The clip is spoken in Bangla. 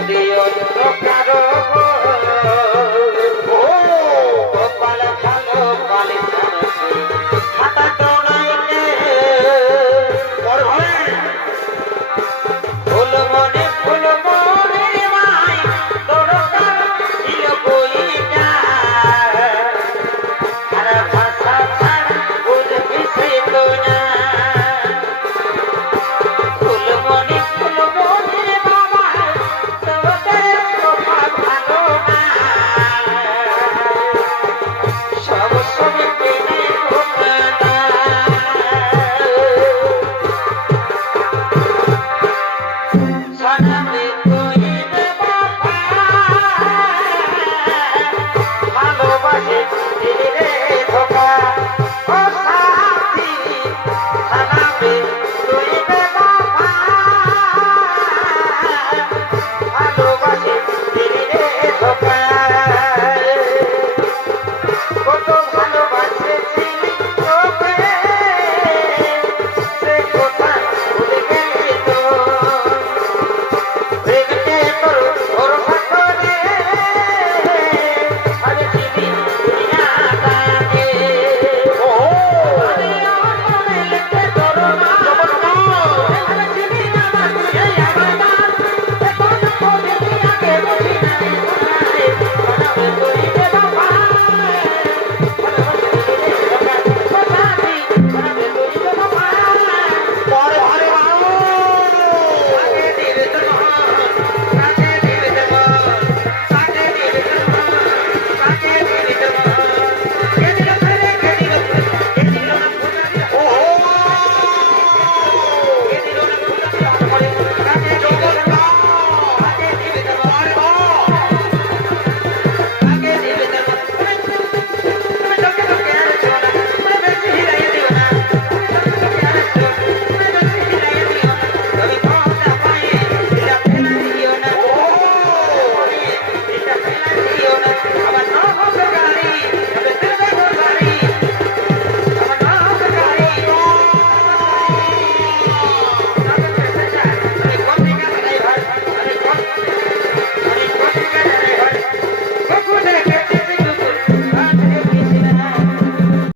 পারে কি কারও